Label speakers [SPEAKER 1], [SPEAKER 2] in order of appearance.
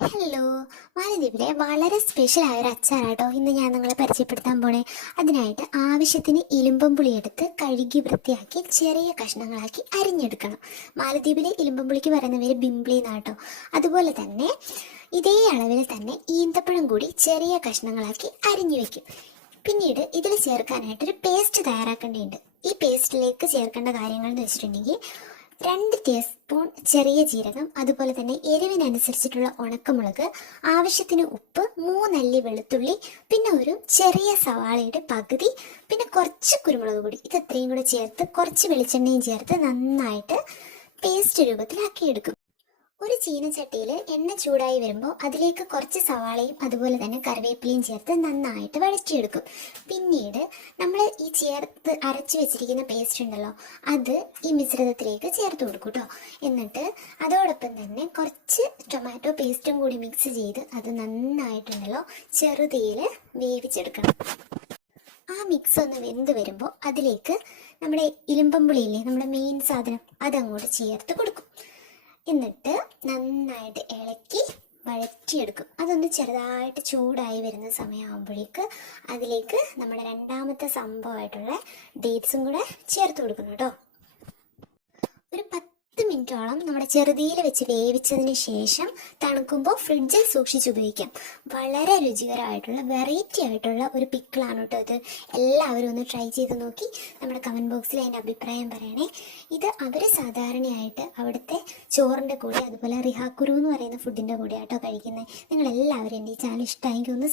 [SPEAKER 1] Hello മാലദ്വീപിലെ വളരെ special ആയ ഒരു അച്ചാറാട്ടോ. ഇന്ന് ഞാൻ നിങ്ങളെ പരിചയപ്പെടുത്താൻ പോണേ. അതിനായിട്ട് ആവശ്യത്തിന് ഇലുമ്പം പുളി എടുത്ത് കഴുകി വൃത്തിയാക്കി ചെറിയ കഷ്ണങ്ങളാക്കി അരിഞ്ഞെടുക്കണം. മാലദ്വീപിലെ ഇലുമ്പം പുളിക്ക് പറയുന്ന പേര് ബിംബ്ലി എന്നാട്ടോ. അതുപോലെ തന്നെ ഇതേ അളവിൽ തന്നെ ഈന്തപ്പഴം കൂടി ചെറിയ കഷ്ണങ്ങളാക്കി അരിഞ്ഞു വെക്കും. പിന്നീട് ഇതിൽ ചേർക്കാനായിട്ടൊരു പേസ്റ്റ് തയ്യാറാക്കേണ്ടതുണ്ട്. ഈ പേസ്റ്റിലേക്ക് ചേർക്കേണ്ട കാര്യങ്ങൾ എന്ന് വെച്ചിട്ടുണ്ടെങ്കിൽ രണ്ട് ടീസ്പൂൺ ചെറിയ ജീരകം അതുപോലെ തന്നെ എരിവിനനുസരിച്ചിട്ടുള്ള ഉണക്കമുളക് ആവശ്യത്തിന് ഉപ്പ് മൂന്നല്ലി വെളുത്തുള്ളി പിന്നെ ഒരു ചെറിയ സവാളയുടെ പകുതി പിന്നെ കുറച്ച് കുരുമുളക് പൊടി. ഇതത്രയും കൂടെ ചേർത്ത് കുറച്ച് വെളിച്ചെണ്ണയും ചേർത്ത് നന്നായിട്ട് പേസ്റ്റ് രൂപത്തിലാക്കിയെടുക്കും. ഒരു ചീനച്ചട്ടിയിൽ എണ്ണ ചൂടായി വരുമ്പോൾ അതിലേക്ക് കുറച്ച് സവാളയും അതുപോലെ തന്നെ കറിവേപ്പിലയും ചേർത്ത് നന്നായിട്ട് വഴറ്റിയെടുക്കും. പിന്നീട് നമ്മൾ ഈ ചേർത്ത് അരച്ചു വെച്ചിരിക്കുന്ന പേസ്റ്റ് ഉണ്ടല്ലോ അത് ഈ മിശ്രിതത്തിലേക്ക് ചേർത്ത് കൊടുക്കും കേട്ടോ എന്നിട്ട് അതോടൊപ്പം തന്നെ കുറച്ച് ടൊമാറ്റോ പേസ്റ്റും കൂടി മിക്സ് ചെയ്ത് അത് നന്നായിട്ടുണ്ടല്ലോ ചെറുതീയിൽ വേവിച്ചെടുക്കണം. ആ മിക്സ് ഒന്ന് വെന്ത് വരുമ്പോൾ അതിലേക്ക് നമ്മുടെ ഇലുമ്പമ്പുളിയില്ലേ നമ്മുടെ മെയിൻ സാധനം അതങ്ങോട്ട് ചേർത്ത് കൊടുക്കും. എന്നിട്ട് നന്നായിട്ട് ഇളക്കി വഴറ്റിയെടുക്കും. അതൊന്ന് ചെറുതായിട്ട് ചൂടായി വരുന്ന സമയമാകുമ്പോഴേക്ക് അതിലേക്ക് നമ്മുടെ രണ്ടാമത്തെ സംഭവമായിട്ടുള്ള ഡേറ്റ്സും കൂടെ ചേർത്ത് കൊടുക്കണം കേട്ടോ ഒരു പത്ത് മിനിറ്റോളം നമ്മുടെ ചെറുതീയിൽ വെച്ച് വേവിച്ചതിന് ശേഷം തണുക്കുമ്പോൾ ഫ്രിഡ്ജിൽ സൂക്ഷിച്ച് ഉപയോഗിക്കാം. വളരെ രുചികരമായിട്ടുള്ള വെറൈറ്റി ആയിട്ടുള്ള ഒരു പിക്കിളാണ് കേട്ടോ ഇത്. എല്ലാവരും ഒന്ന് ട്രൈ ചെയ്ത് നോക്കി. നമ്മുടെ കമന്റ് ബോക്സിൽ അതിന്റെ അഭിപ്രായം പറയണേ. ഇത് അവർ സാധാരണയായിട്ട് അവിടുത്തെ ചോറിന്റെ കൂടെ അതുപോലെ റിഹാക്കുരു എന്ന് പറയുന്ന ഫുഡിന്റെ കൂടെ ആട്ടോ കഴിക്കുന്നത്. നിങ്ങളെല്ലാവരും എന്റെ ഈ ചാനൽ ഇഷ്ടമായെങ്കിൽ ഒന്ന്